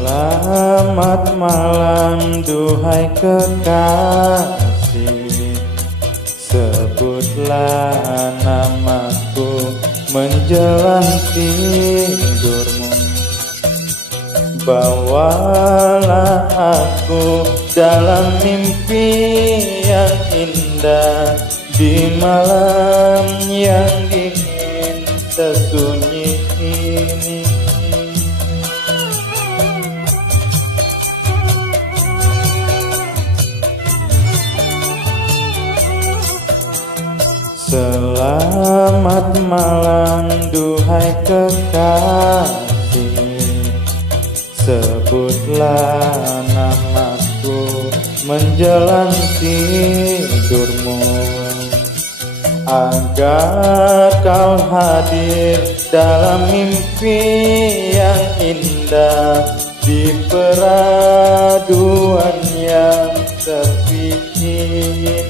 Selamat malam duhai kekasih, sebutlah namaku menjelang tidurmu. Bawalah aku dalam mimpi yang indah, di malam yang dingin sesunyi ini. Selamat malam duhai kekasih, sebutlah namaku menjelang tidurmu, agar kau hadir dalam mimpi yang indah, di peraduan yang sepi ini.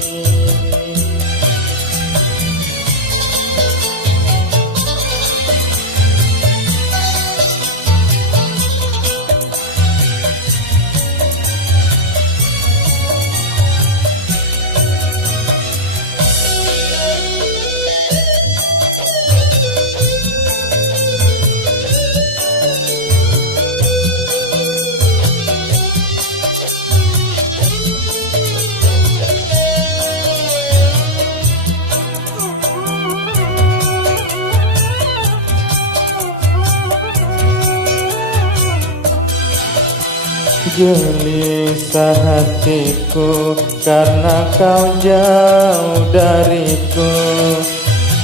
Gelisah hatiku karena kau jauh dariku,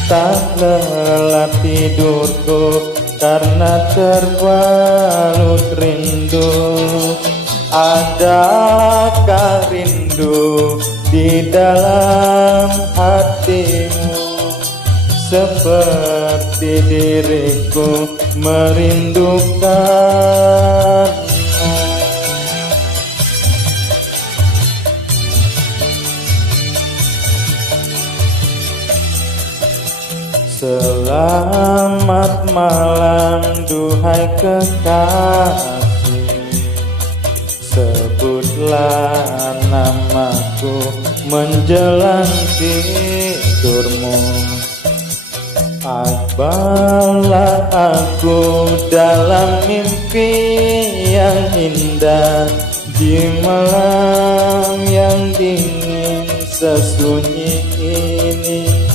tak lelah tidurku karena terbalut rindu. Adakah rindu di dalam hatimu, seperti diriku merindukan? Selamat malam duhai kekasih, sebutlah namaku menjelang tidurmu. Bawalah aku dalam mimpi yang indah, di malam yang dingin sesunyi ini.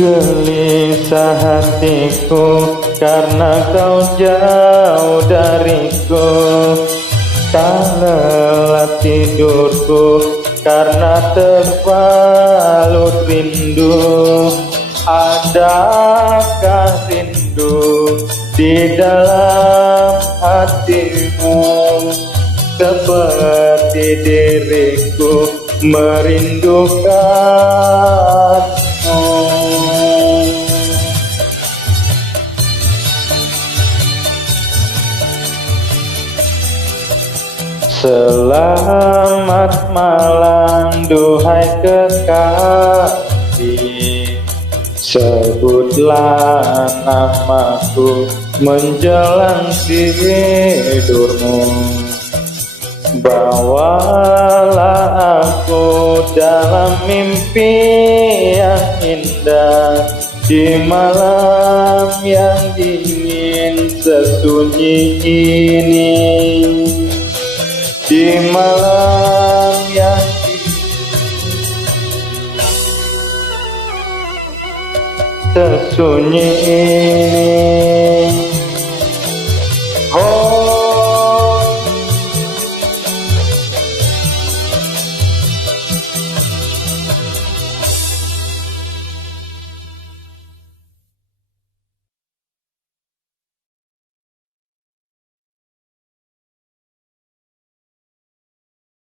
Gelisah hatiku karena kau jauh dariku, tak lelah tidurku karena terbalut rindu. Adakah rindu di dalam hatimu, seperti diriku merindukan? Selamat malam duhai kekasih, sebutlah namaku menjelang tidurmu. Bawalah aku dalam mimpi yang indah, di malam yang dingin sesunyi ini. Di malam yang sesunyi ini.